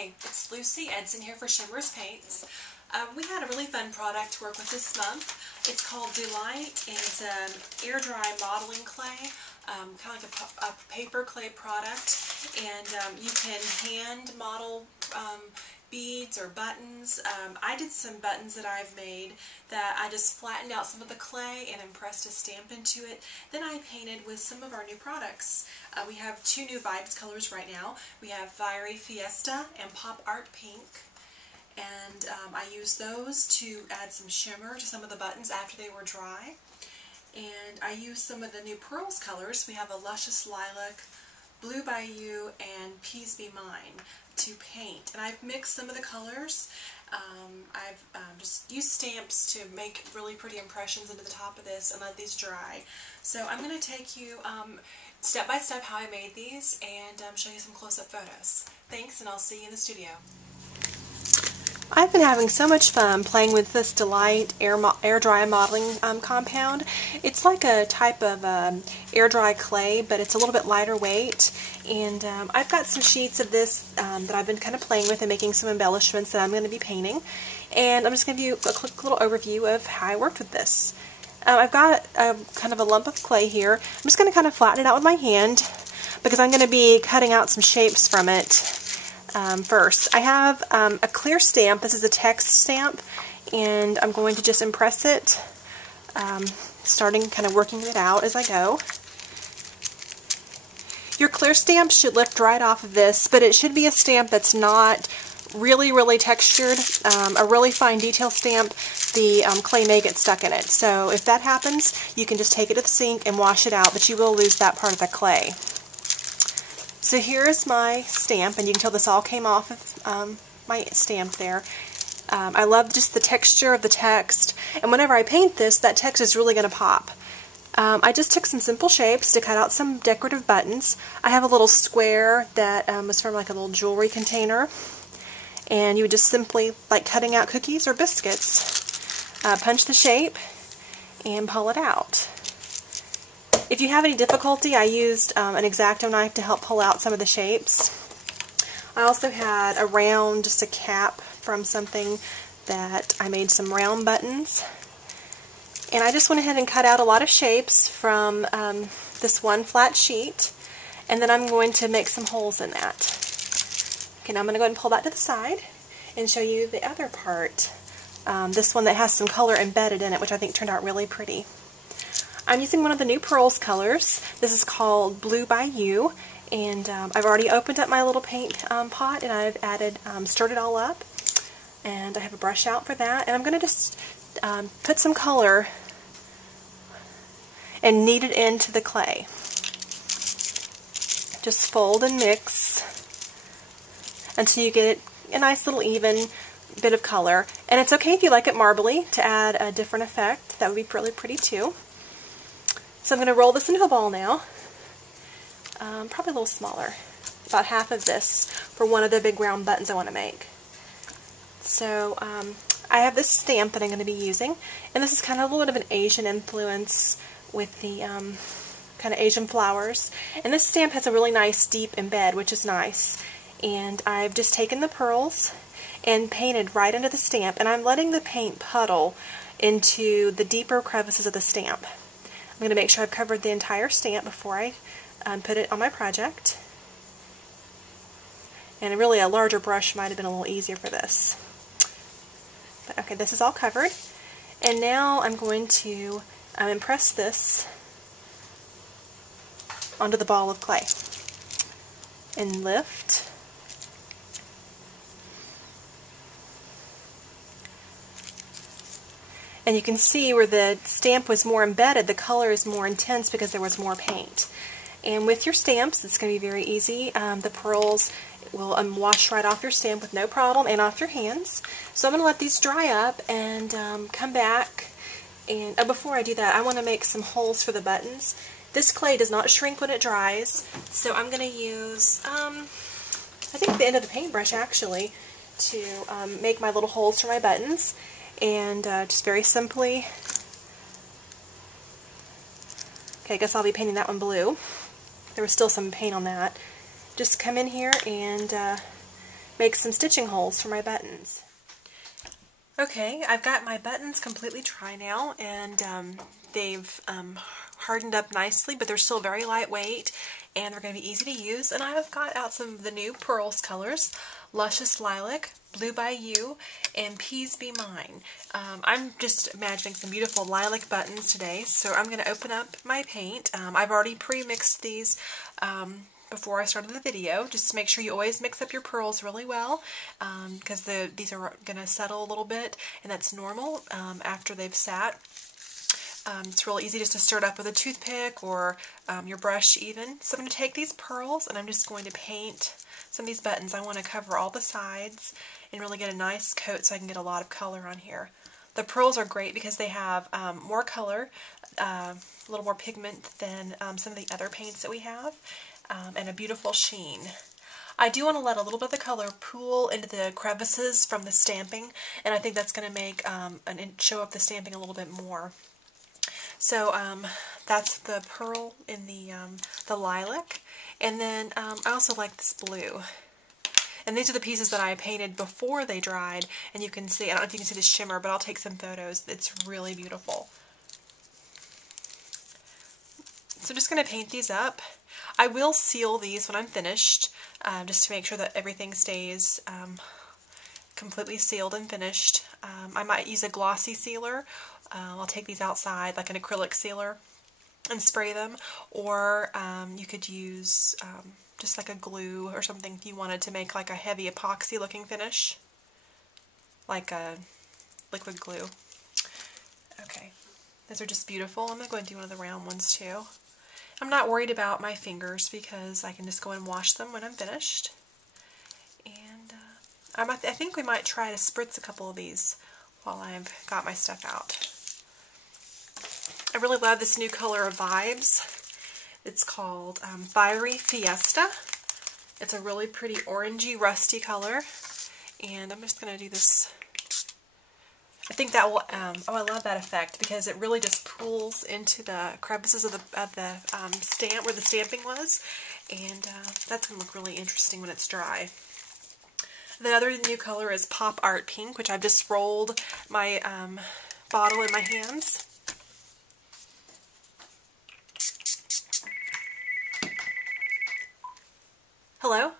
Hi, it's Lucy Edson here for Shimmerz Pearlz. We had a really fun product to work with this month. It's called Delight, and it's an air dry modeling clay, kind of like a paper clay product, and you can hand model beads or buttons. I did some buttons that I've made that I just flattened out some of the clay and impressed a stamp into it. Then I painted with some of our new products. We have two new Vibes colors right now. We have Fiery Fiesta and Pop Art Pink. And I used those to add some shimmer to some of the buttons after they were dry. And I used some of the new Pearlz colors. We have a Luscious Lilac, Blue Bayou, and Peas Be Mine to paint. And I've mixed some of the colors. I've just used stamps to make really pretty impressions into the top of this and let these dry. So I'm going to take you step by step how I made these and show you some close-up photos. Thanks, and I'll see you in the studio. I've been having so much fun playing with this Delight air dry modeling compound. It's like a type of air dry clay, but it's a little bit lighter weight. And I've got some sheets of this that I've been kind of playing with and making some embellishments that I'm going to be painting. And I'm just going to give you a quick little overview of how I worked with this. I've got kind of a lump of clay here. I'm just going to kind of flatten it out with my hand because I'm going to be cutting out some shapes from it. First, I have a clear stamp. This is a text stamp, and I'm going to just impress it, starting kind of working it out as I go. Your clear stamp should lift right off of this, but it should be a stamp that's not really textured. A really fine detail stamp, the clay may get stuck in it. So if that happens, you can just take it to the sink and wash it out, but you will lose that part of the clay. So here is my stamp, and you can tell this all came off of my stamp there. I love just the texture of the text, and whenever I paint this, that text is really going to pop. I just took some simple shapes to cut out some decorative buttons. I have a little square that was from like a little jewelry container, and you would just simply, like cutting out cookies or biscuits, punch the shape and pull it out. If you have any difficulty, I used an X-Acto knife to help pull out some of the shapes. I also had a round, just a cap from something that I made some round buttons. And I just went ahead and cut out a lot of shapes from this one flat sheet. And then I'm going to make some holes in that. Okay, now I'm going to go ahead and pull that to the side and show you the other part. This one that has some color embedded in it, which I think turned out really pretty. I'm using one of the new Pearlz colors. This is called Blue Bayou, and I've already opened up my little paint pot, and I've added, stirred it all up, and I have a brush out for that, and I'm going to just put some color and knead it into the clay. Just fold and mix until you get a nice little even bit of color, and it's okay if you like it marbly to add a different effect. That would be really pretty too. So I'm going to roll this into a ball now, probably a little smaller, about half of this for one of the big round buttons I want to make. So I have this stamp that I'm going to be using, and this is kind of a little bit of an Asian influence with the kind of Asian flowers. And this stamp has a really nice deep embed, which is nice. And I've just taken the Pearlz and painted right into the stamp, and I'm letting the paint puddle into the deeper crevices of the stamp. I'm going to make sure I've covered the entire stamp before I put it on my project. And really a larger brush might have been a little easier for this. But okay, this is all covered. And now I'm going to impress this onto the ball of clay. And lift. And you can see where the stamp was more embedded, the color is more intense because there was more paint. And with your stamps, it's going to be very easy. The Pearlz will wash right off your stamp with no problem and off your hands. So I'm going to let these dry up and come back. And before I do that, I want to make some holes for the buttons. This clay does not shrink when it dries, so I'm going to use, I think the end of the paintbrush actually, to make my little holes for my buttons. And just very simply, okay, I guess I'll be painting that one blue. There was still some paint on that. Just come in here and make some stitching holes for my buttons. Okay, I've got my buttons completely dry now, and they've hardened up nicely, but they're still very lightweight, and they're going to be easy to use. And I've got out some of the new Pearlz colors, Luscious Lilac, Blue by You, and Peas Be Mine. I'm just imagining some beautiful lilac buttons today, so I'm going to open up my paint. I've already pre-mixed these before I started the video, just to make sure you always mix up your pearls really well, because these are going to settle a little bit, and that's normal after they've sat. It's real easy just to stir it up with a toothpick or your brush even. So I'm going to take these pearls and I'm just going to paint some of these buttons. I want to cover all the sides and really get a nice coat so I can get a lot of color on here. The pearls are great because they have more color, a little more pigment than some of the other paints that we have, and a beautiful sheen. I do want to let a little bit of the color pool into the crevices from the stamping, and I think that's going to make show up the stamping a little bit more. So that's the pearl in the lilac, and then I also like this blue. And these are the pieces that I painted before they dried, and you can see, I don't know if you can see the shimmer, but I'll take some photos. It's really beautiful. So I'm just going to paint these up. I will seal these when I'm finished, just to make sure that everything stays completely sealed and finished. I might use a glossy sealer. I'll take these outside, like an acrylic sealer, and spray them, or you could use just like a glue or something if you wanted to make like a heavy epoxy looking finish, like a liquid glue. Okay, those are just beautiful. I'm going to go and do one of the round ones too. I'm not worried about my fingers because I can just go and wash them when I'm finished. And I think we might try to spritz a couple of these while I've got my stuff out. I really love this new color of Vibes. It's called Fiery Fiesta. It's a really pretty orangey, rusty color. And I'm just going to do this. I think that will, oh, I love that effect because it really just pools into the crevices of the stamp where the stamping was. And that's going to look really interesting when it's dry. The other new color is Pop Art Pink, which I've just rolled my bottle in my hands. Hello?